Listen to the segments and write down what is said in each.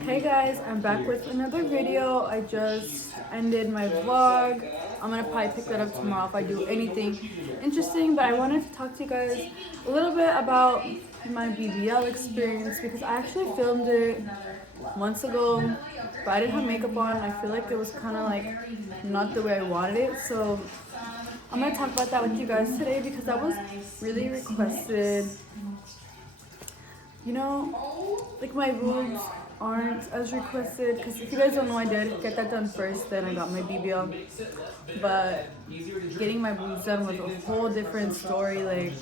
Hey guys, I'm back with another video. I just ended my vlog. I'm gonna probably pick that up tomorrow if I do anything interesting, but I wanted to talk to you guys a little bit about my BBL experience because I actually filmed it months ago, but I didn't have makeup on. I feel like it was kind of like not the way I wanted it, so I'm gonna talk about that with you guys today because that was really requested. You know, like my boobs aren't as requested because if you guys don't know, I did get that done first, then I got my BBL. But getting my boobs done was a whole different story, like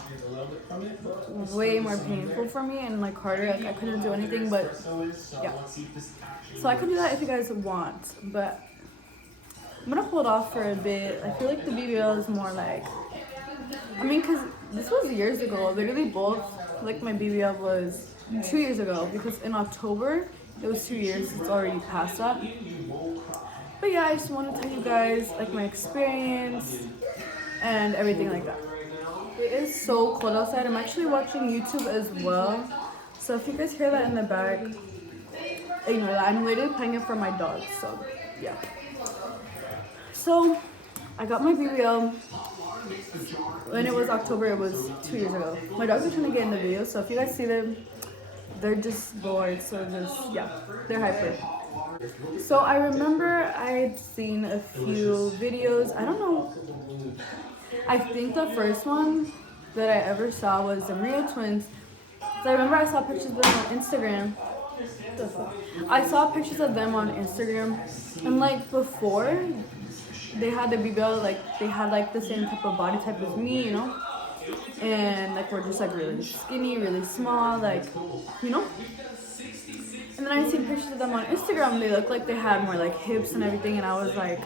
way more painful for me and like harder. Like I couldn't do anything, but yeah. So I can do that if you guys want, but I'm gonna hold off for a bit. I feel like the BBL is more like, I mean, because this was years ago. Literally both, like my BBL was 2 years ago because in October, it was 2 years. It's already past that. But yeah, I just want to tell you guys like my experience and everything like that. It is so cold outside. I'm actually watching YouTube as well. So if you guys hear that in the back, ignore that. I'm literally playing it for my dog. So yeah. So I got my BBL. When it was October, it was 2 years ago. My dogs are trying to get in the video, so if you guys see them, they're just bored, so just, yeah, they're hyper. So I remember I'd seen a few videos, I don't know, I think the first one that I ever saw was the Maria twins. So I remember I saw pictures of them on Instagram. I saw pictures of them on Instagram, and like before, they had the BBL, like they had like the same type of body type as me, you know, and like we're just like really skinny, really small, like, you know. And then I seen pictures of them on Instagram. They looked like they had more like hips and everything, and I was like,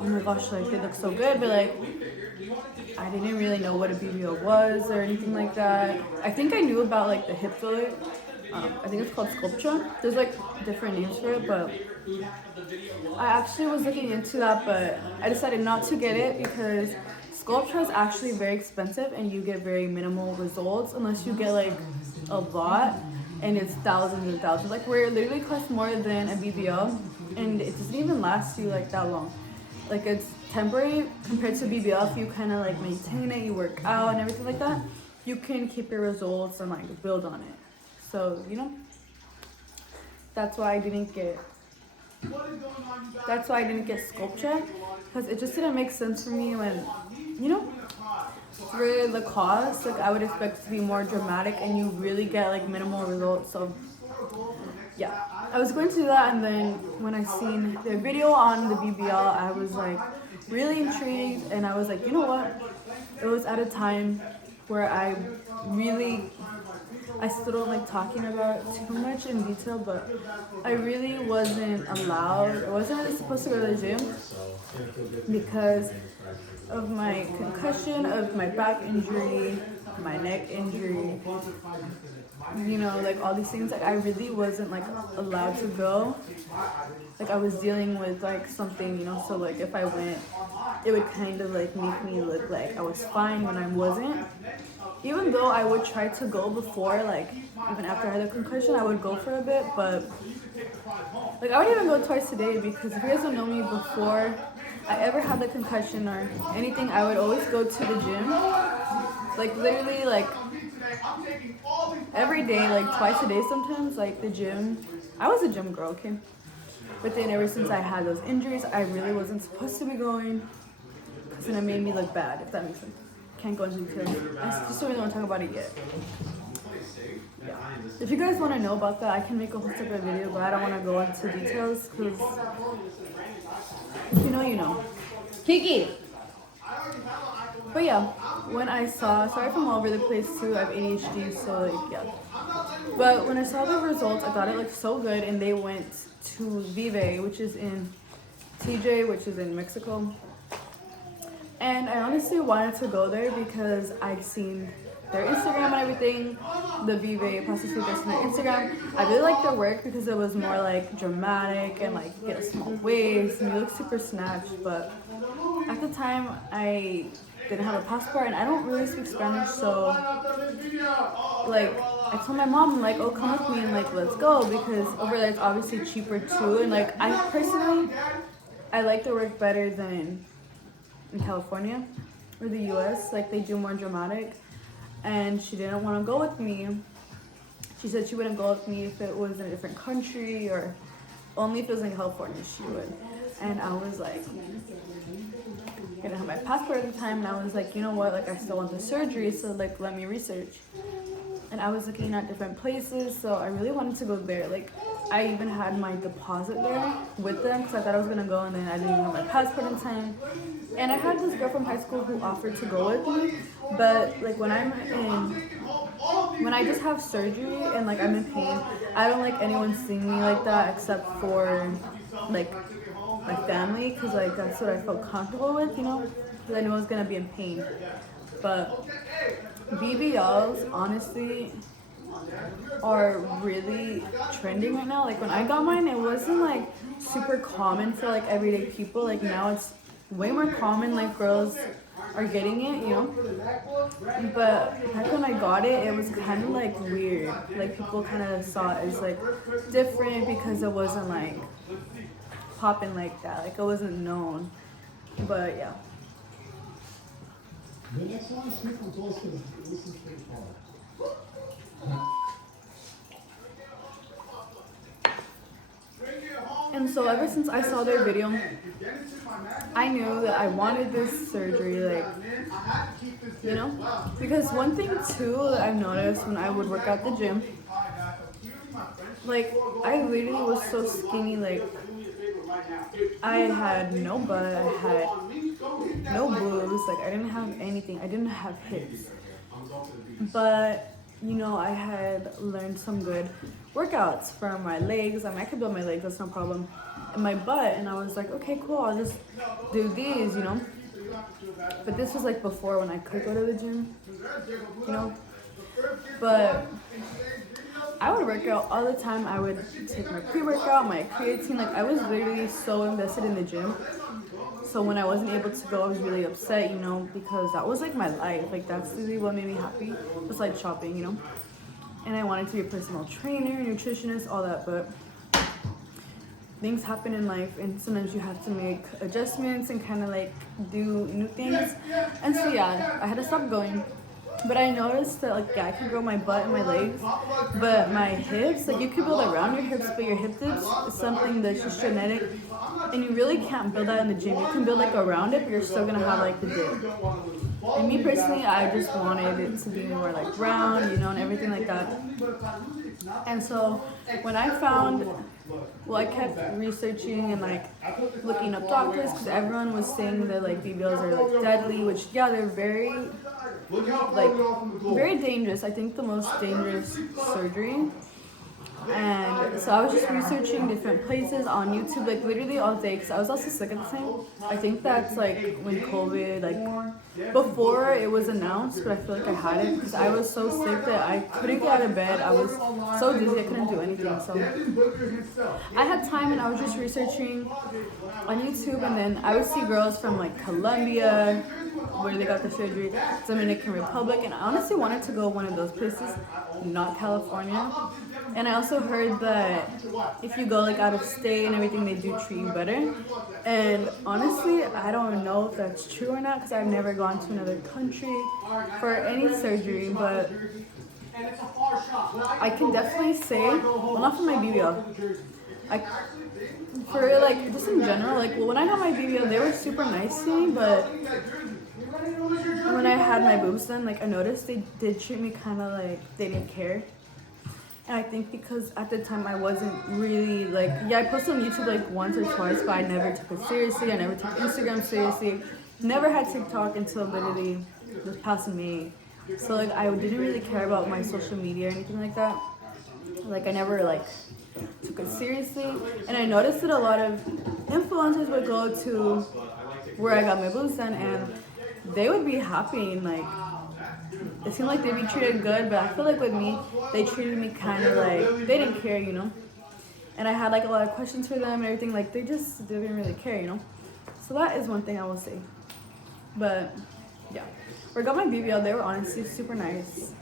oh my gosh, like they look so good. But like, I didn't really know what a BBL was or anything like that. I think I knew about like the hip filler. I think it's called Sculptra. There's like different names for it, but I actually was looking into that, but I decided not to get it because Sculptra is actually very expensive and you get very minimal results unless you get like a lot, and it's thousands and thousands. Like where it literally costs more than a BBL, and it doesn't even last you like that long. Like it's temporary compared to BBL. If you kind of like maintain it, you work out and everything like that, you can keep your results and like build on it. So you know, that's why I didn't get Sculpture, because it just didn't make sense for me when, you know, for the cost, like I would expect it to be more dramatic and you really get like minimal results. So yeah, I was going to do that, and then when I seen the video on the BBL, I was like really intrigued, and I was like, you know what? It was at a time where I still don't like talking about it too much in detail, but I really wasn't allowed, I wasn't really supposed to go to the gym because of my concussion, of my back injury, my neck injury, you know, like all these things. Like I really wasn't like allowed to go. Like I was dealing with like something, you know, so like if I went, it would kind of like make me look like I was fine when I wasn't. Even though I would try to go before, like even after I had a concussion, I would go for a bit, but like I would even go twice a day because if you guys don't know me, before I ever had the concussion or anything, I would always go to the gym. Like literally like every day, like twice a day sometimes, like the gym. I was a gym girl, okay? But then ever since I had those injuries, I really wasn't supposed to be going because then it made me look bad, if that makes sense. Can't go into details. I just don't really want to talk about it yet. Yeah. If you guys want to know about that, I can make a whole separate video, but I don't want to go into details because if you know, you know. Kiki! But yeah, when I saw, sorry if I'm all over the place too, I have ADHD, so like, yeah. But when I saw the results, I thought it looked so good, and they went to Vive, which is in TJ, which is in Mexico. And I honestly wanted to go there because I'd seen their Instagram and everything, the Vive Plastic Surgeons on their Instagram. I really liked their work because it was more like dramatic and like you get a small waist and you look super snatched. But at the time, I didn't have a passport and I don't really speak Spanish, so like I told my mom, I'm like, oh, come with me and like let's go, because over there it's obviously cheaper too. And like I personally, I like the work better than in California or the US. Like they do more dramatic. And she didn't want to go with me. She said she wouldn't go with me if it was in a different country, or only if it was in California she would. And I was like, I didn't have my passport at the time, and I was like, you know what, like I still want the surgery, so like let me research. And I was looking at different places, so I really wanted to go there. Like I even had my deposit there with them because I thought I was gonna go, and then I didn't even have my passport in time. And I had this girl from high school who offered to go with me, but like when I just have surgery and like I'm in pain, I don't like anyone seeing me like that except for like my family, because like that's what I felt comfortable with, you know, because I knew I was gonna be in pain. But BBLs honestly are really trending right now. Like when I got mine, it wasn't like super common for like everyday people. Like now it's way more common, like girls are getting it, you know. But back when I got it, it was kind of like weird. Like people kind of saw it as like different because it wasn't like popping like that. Like it wasn't known. But yeah. The next one is super close to this is pretty far. And so ever since I saw their video, I knew that I wanted this surgery, like, you know? Because one thing too that I've noticed when I would work at the gym, like, I literally was so skinny, like, I had no butt, I had no boobs, like, I didn't have anything, I didn't have hips. But, you know, I had learned some good workouts for my legs. I mean, I could build my legs, that's no problem. And my butt, and I was like, okay, cool, I'll just do these, you know. But this was like before when I could go to the gym, you know. But I would work out all the time. I would take my pre-workout, my creatine. Like I was literally so invested in the gym. So when I wasn't able to go, I was really upset, you know, because that was like my life. Like that's really what made me happy, besides shopping, you know. And I wanted to be a personal trainer, nutritionist, all that, but things happen in life, and sometimes you have to make adjustments and kind of like do new things. And so yeah, I had to stop going. But I noticed that like, yeah, I can grow my butt and my legs, but my hips, like you can build around your hips, but your hip dips is something that's just genetic, and you really can't build that in the gym. You can build like around it, but you're still gonna have like the dip. And me personally, I just wanted it to be more like round, you know, and everything like that. And so when I found, well, I kept researching and like looking up doctors, because everyone was saying that like BBLs are like deadly, which yeah, they're very dangerous. I think the most dangerous surgery. And so I was just researching different places on YouTube, like literally all day, because I was also sick at the time. I think that's like when COVID, like before it was announced, but I feel like I had it because I was so sick that I couldn't get out of bed. I was so dizzy, I couldn't do anything. So I had time and I was just researching on YouTube, and then I would see girls from like Colombia, where they got the surgery, Dominican Republic, and I honestly wanted to go one of those places, not California. And I also heard that if you go like out of state and everything, they do treat you better. And honestly, I don't know if that's true or not, because I've never gone to another country for any surgery, but I can definitely say, well, not for my BBL, for like just in general, like, well, when I got my BBL, they were super nice to me, but when I had my boobs done, like I noticed they did treat me kind of like they didn't care. And I think because at the time I wasn't really like, yeah, I posted on YouTube like once or twice, but I never took it seriously. I never took Instagram seriously. Never had TikTok until literally this past May. So like I didn't really care about my social media or anything like that. Like I never like took it seriously. And I noticed that a lot of influencers would go to where I got my boobs done, and they would be happy and like, it seemed like they'd be treated good, but I feel like with me, they treated me kind of like, they didn't care, you know? And I had like a lot of questions for them and everything, like they didn't really care, you know? So that is one thing I will say. But yeah, where I got my BBL, they were honestly super nice.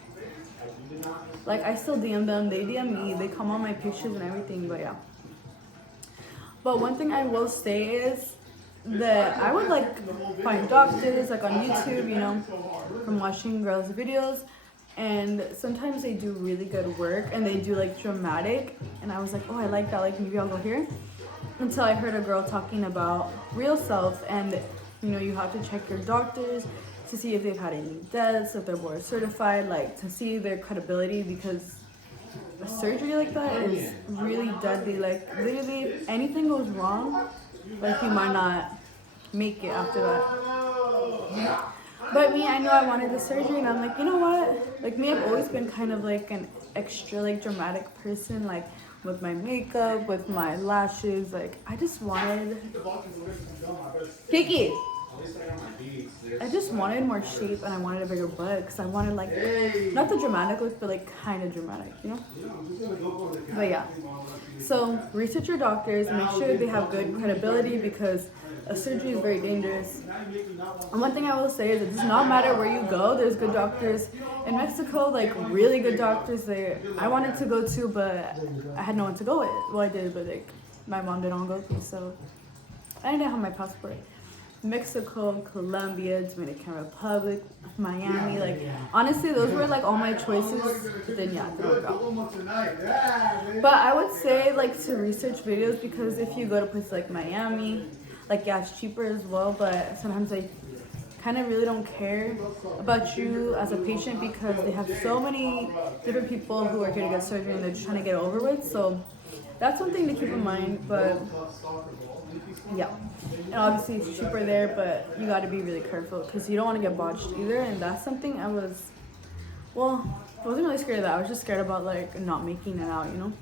Like, I still DM them, they DM me, they come on my pictures and everything, but yeah. But one thing I will say is that I would like find doctors like on YouTube, you know, from watching girls' videos, and sometimes they do really good work and they do like dramatic, and I was like, oh, I like that, like maybe I'll go here. Until I heard a girl talking about real self, and you know, you have to check your doctors to see if they've had any deaths, if they're board certified, like to see their credibility, because a surgery like that is really deadly. Like literally, if anything goes wrong, like you might not make it after that. But me, I know I wanted the surgery, and I'm like, you know what? Like me, I've always been kind of like an extra like dramatic person, like with my makeup, with my lashes. Like I just wanted Kiki. I just wanted more shape, and I wanted a bigger butt, because I wanted like not the dramatic look, but like kind of dramatic, you know. But yeah, so research your doctors, make sure they have good credibility, because a surgery is very dangerous. And one thing I will say is it does not matter where you go, there's good doctors in Mexico, like really good doctors there. I wanted to go to, but I had no one to go with. Well, I did, but like my mom didn't want to go with me, so I didn't have my passport. Mexico, Colombia, Dominican Republic, Miami, like honestly those were like all my choices, but then yeah, didn't work out. But I would say like to research videos, because if you go to places like Miami, like yeah, it's cheaper as well, but sometimes I kind of really don't care about you as a patient, because they have so many different people who are here to get surgery and they're just trying to get it over with. So that's something to keep in mind. But yeah, and obviously it's cheaper there, but you got to be really careful, because you don't want to get botched either. And that's something I was, well, I wasn't really scared of that. I was just scared about like not making it out, you know.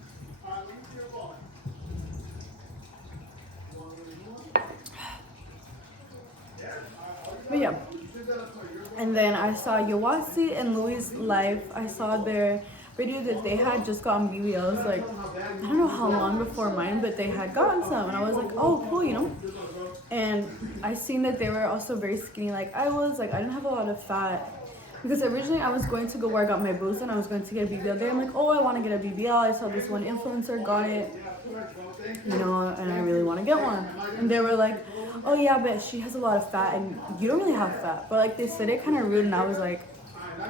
But yeah, and then I saw Yawasi and Louis' live. I saw their video that they had just gotten BBLs, like I don't know how long before mine, but they had gotten some, and I was like, oh cool, you know. And I seen that they were also very skinny like I was. Like I didn't have a lot of fat, because originally I was going to go where I got my boobs, and I was going to get a BBL there. I'm like, oh, I want to get a BBL. I saw this one influencer got it, you know, and I really want to get one. And they were like, oh yeah, but she has a lot of fat and you don't really have fat. But like they said it kind of rude, and I was like,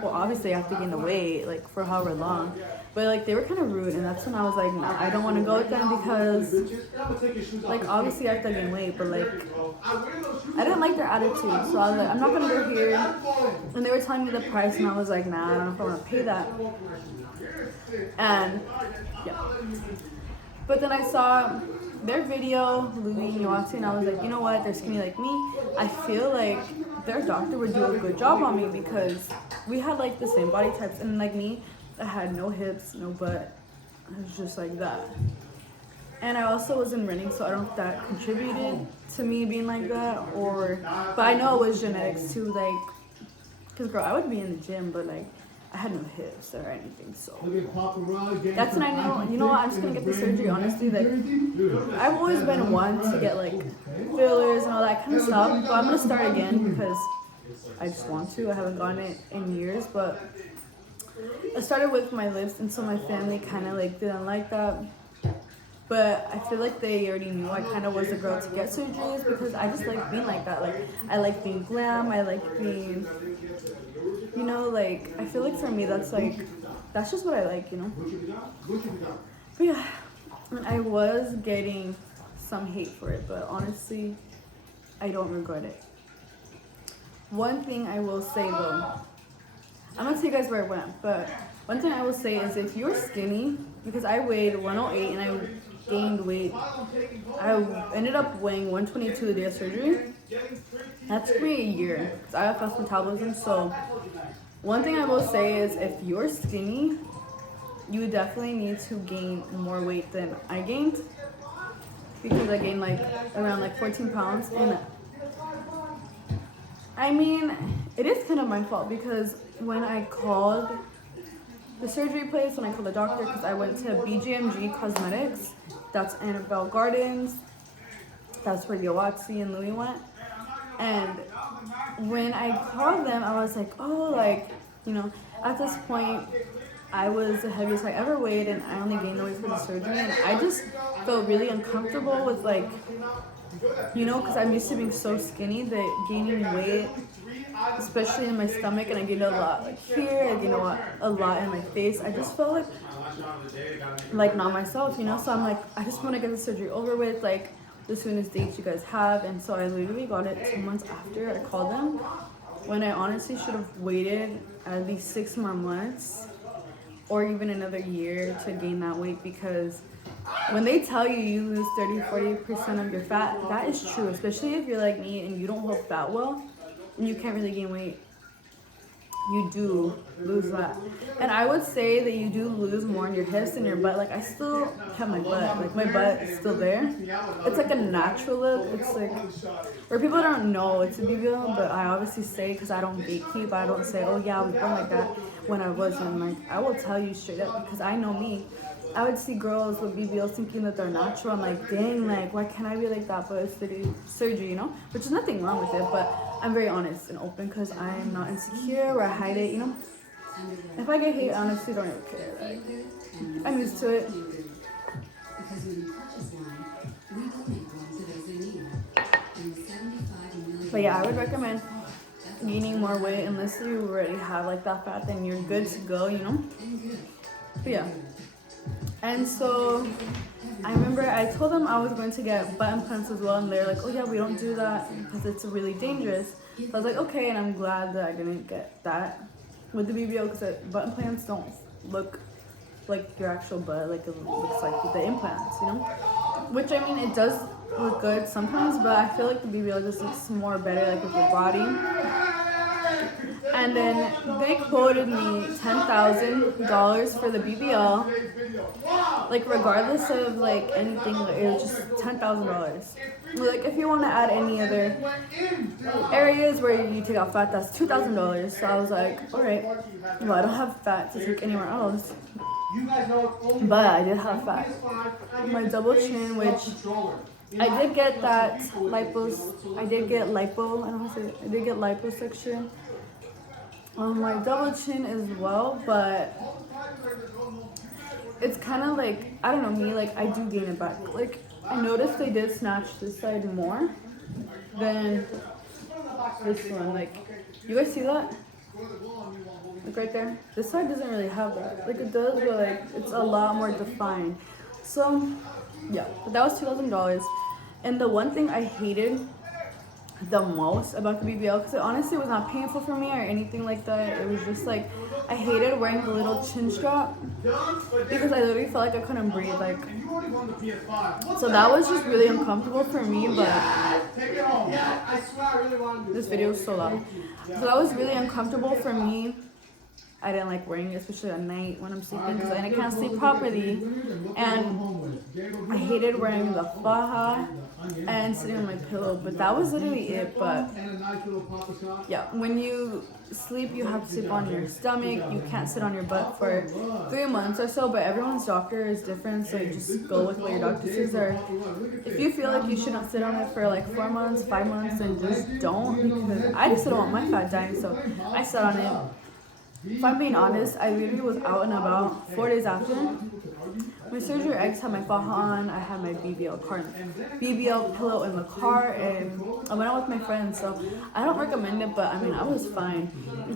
well, obviously I have to gain the weight like for however long. But like they were kind of rude, and that's when I was like, no, I don't want to go with them, because like obviously I have to gain weight, but like I didn't like their attitude. So I was like, I'm not gonna go here. And they were telling me the price, and I was like, nah, I don't know if I want to pay that. And yeah, but then I saw their video, Louis and Yawasi, and I was like, you know what, they're skinny like me. I feel like their doctor would do a good job on me, because we had like the same body types, and like me, I had no hips, no butt. It was just like that. And I also wasn't running, so I don't know if that contributed to me being like that, or, but I know it was genetics too, like, because girl, I would be in the gym, but like, I had no hips or anything, so that's when I know, you know what, I'm just gonna get the surgery, honestly. Like, I've always been one to get like fillers and all that kind of stuff, but I'm gonna start again, because I just want to. I haven't gotten it in years, but I started with my lips, and so my family kind of like didn't like that. But I feel like they already knew I kind of was the girl to get surgeries, because I just like being like that. Like, I like being glam, I like being, you know, like, I feel like for me, that's like, that's just what I like, you know? But yeah, I was getting some hate for it, but honestly, I don't regret it. One thing I will say though, I'm gonna tell you guys where I went, but one thing I will say is if you're skinny, because I weighed 108 and I gained weight, I ended up weighing 122 the day of surgery. That took me a year, because I have fast metabolism. So one thing I will say is if you're skinny, you definitely need to gain more weight than I gained, because I gained like around like 14 pounds. And I mean, it is kind of my fault, because when I called the surgery place, when I called the doctor, because I went to BGMG Cosmetics, that's Annabelle Gardens, that's where Yawatsi and Louis went. And when I called them, I was like, oh, like, you know, at this point, I was the heaviest I ever weighed, and I only gained the weight for the surgery, and I just felt really uncomfortable with like, you know, because I'm used to being so skinny that gaining weight, especially in my stomach, and I gained a lot like here, I gained a lot in my face. I just felt like not myself, you know. So I'm like, I just want to get the surgery over with, like the soonest dates you guys have. And so I literally got it 2 months after I called them, when I honestly should have waited at least 6 more months or even another year to gain that weight, because when they tell you you lose 30-40% of your fat, that is true, especially if you're like me and you don't hold fat well and you can't really gain weight. You do lose that. And I would say that you do lose more in your hips than your butt. Like, I still have my butt. Like, my butt is still there. It's like a natural look. It's like, where people don't know it's a BBL, but I obviously say, because I don't gatekeep, I don't say, oh yeah, I was born like that, when I wasn't. Like, I will tell you straight up, because I know me. I would see girls with BBLs thinking that they're natural. I'm like, dang, like, why can't I be like that? But it's the surgery, you know? Which is nothing wrong with it, but I'm very honest and open, because I'm not insecure or I hide it, you know? If I get hate, I honestly don't even care. Like, I'm used to it. But yeah, I would recommend gaining more weight unless you already have like that fat, then you're good to go, you know? But yeah. And so I remember I told them I was going to get butt implants as well, and they're like, oh yeah, we don't do that because it's really dangerous. So I was like, okay, and I'm glad that I didn't get that with the BBL, because butt implants don't look like your actual butt, like it looks like the implants, you know? Which, I mean, it does look good sometimes, but I feel like the BBL just looks more better like with your body. And then they quoted me $10,000 for the BBL, like regardless of like anything, like, it was just $10,000. Like, if you want to add any other areas where you take out fat, that's $2,000. So I was like, all right, well, I don't have fat to take anywhere else, but I did have fat. My double chin, which I did get that I did get liposuction on my double chin as well, but it's kind of like, I don't know, me, like, I do gain it back. Like, I noticed they did snatch this side more than this one. Like, you guys see that? Like right there? This side doesn't really have that. Like, it does, but like, it's a lot more defined. So yeah, but that was $2,000. And the one thing I hated the most about the BBL, because it honestly was not painful for me or anything like that, it was just like, I hated wearing the little chin strap, because I literally felt like I couldn't breathe, like, so that was just really uncomfortable for me. But this video is so loud, so that was really uncomfortable for me. I didn't like wearing it, especially at night when I'm sleeping, because I can't sleep properly. And I hated wearing the faja and sitting on my pillow, but that was literally it. But yeah, when you sleep, you have to sleep on your stomach. You can't sit on your butt for 3 months or so, but everyone's doctor is different, so you just go with what your doctor says. Or if you feel like you shouldn't sit on it for like 4 months, 5 months, then just don't, because I just don't want my fat dying, so I sat on it. If I'm being honest, I literally was out and about 4 days after my surgery. I just had my faja on, I had my BBL pillow in the car, and I went out with my friends. So I don't recommend it, but I mean, I was fine.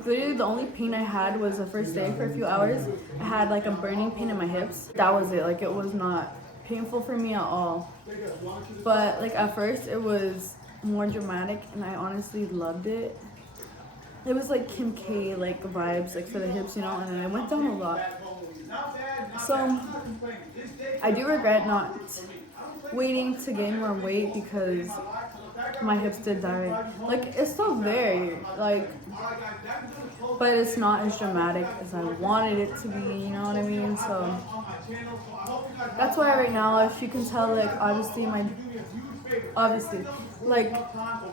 Literally the only pain I had was the first day for a few hours. I had like a burning pain in my hips. That was it. Like, it was not painful for me at all. But like at first it was more dramatic, and I honestly loved it. It was like Kim K like vibes, like for the hips, you know, and then it went down a lot. So I do regret not waiting to gain more weight, because my hips did die. Like, it's still there, like, but it's not as dramatic as I wanted it to be, you know what I mean? So that's why right now, if you can tell, like, obviously like,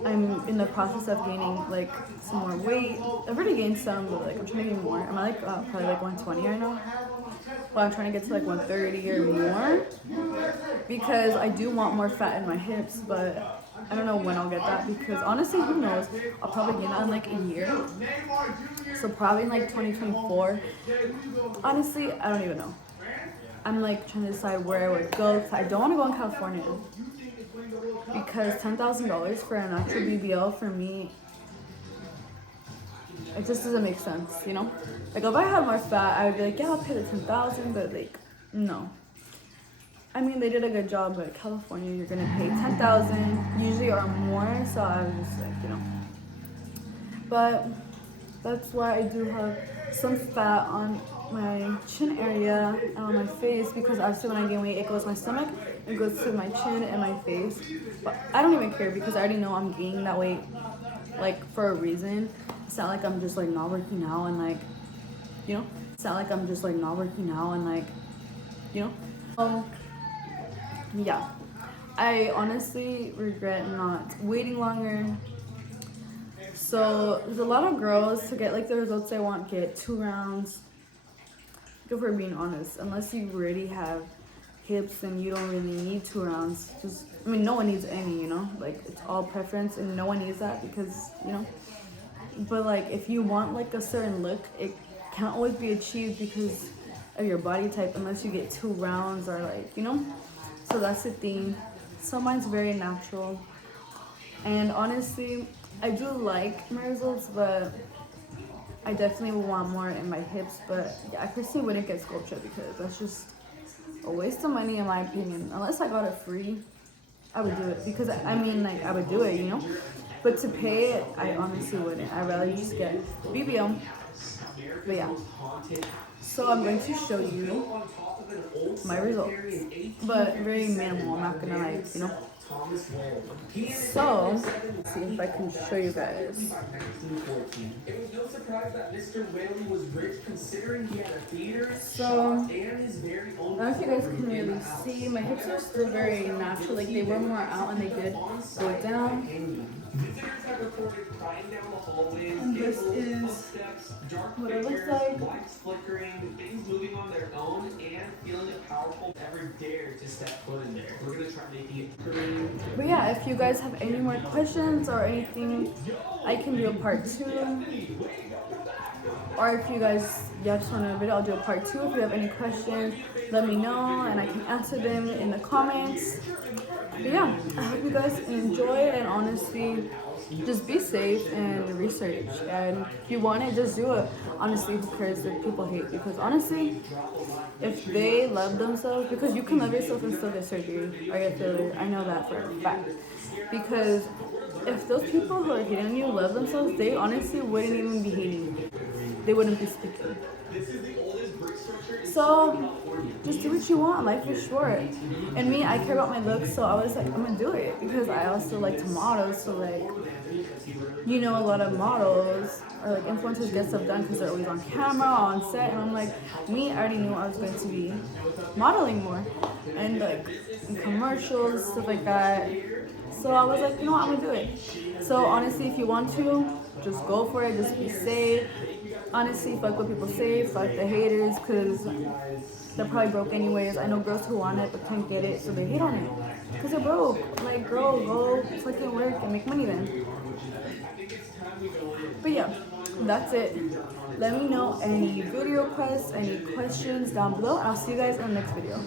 I'm in the process of gaining like some more weight. I've already gained some, but like I'm trying to gain more. I'm like probably like 120 right now. Well, I'm trying to get to like 130 or more, because I do want more fat in my hips, but I don't know when I'll get that because honestly, who knows? I'll probably get that in like a year. So probably in like 2024. Honestly, I don't even know. I'm like trying to decide where I would go. I don't want to go in California because $10,000 for an actual BBL for me, it just doesn't make sense, you know? Like if I had more fat, I would be like, yeah, I'll pay the 10,000, but like, no. I mean, they did a good job, but California, you're gonna pay 10,000 usually or more. So I was just like, you know. But that's why I do have some fat on my chin area and on my face because obviously when I gain weight, it goes to my stomach, it goes to my chin and my face. But I don't even care because I already know I'm gaining that weight like for a reason. It's not like I'm just like not working out and like, you know. It's not like I'm just like not working out and like, you know. Yeah, I honestly regret not waiting longer. So there's a lot of girls to get like the results I want get 2 rounds. If we're being honest, unless you already have hips, then you don't really need 2 rounds. Just, I mean, no one needs any, you know, like it's all preference, and no one needs that because, you know. But like, if you want like a certain look, it can't always be achieved because of your body type, unless you get 2 rounds or like, you know. So that's the thing. So mine's very natural, and honestly, I do like my results, but I definitely would want more in my hips. But yeah, I personally wouldn't get sculpture because that's just a waste of money in my opinion. Unless I got it free, I would do it because I mean, like I would do it, you know. But to pay it, I honestly wouldn't. I'd rather just get BBL. But yeah. So I'm going to show you my results, but very minimal. I'm not gonna like, you know. So let's see if I can show you guys. So I don't know if you guys can really see. My hips are still very natural. Like they were more out and they did go down. And this is what it looks like. Lights flickering, things moving on their own, and feeling it powerful. Never dare to step foot in there. We're gonna try making it green. But yeah, if you guys have any more questions or anything, I can do a part 2. Or if you guys just want a video, I'll do a part 2. If you have any questions, let me know and I can answer them in the comments. But yeah, I hope you guys enjoy and honestly, just be safe and research. And if you want it, just do it. Honestly, who cares if people hate? Because honestly, if they love themselves, because you can love yourself and still get surgery or get filler. I know that for a fact. Because if those people who are hating on you love themselves, they honestly wouldn't even be hating you. They wouldn't be speaking. So just do what you want. Life is short. And me, I care about my looks, so I was like, I'm gonna do it because I also like to model. So like, you know, a lot of models or like influencers get stuff done because they're always on camera, on set, and I'm like, me, I already knew I was going to be modeling more and like in commercials, stuff like that. So I was like, you know what, I'm gonna do it. So honestly, if you want to, just go for it. Just be safe. Honestly, fuck what people say, fuck the haters, because they're probably broke anyways. I know girls who want it but can't get it, so they hate on it because they're broke. Like, girl, go fucking work and make money then. But yeah, that's it. Let me know any video requests, any questions down below, and I'll see you guys in the next video.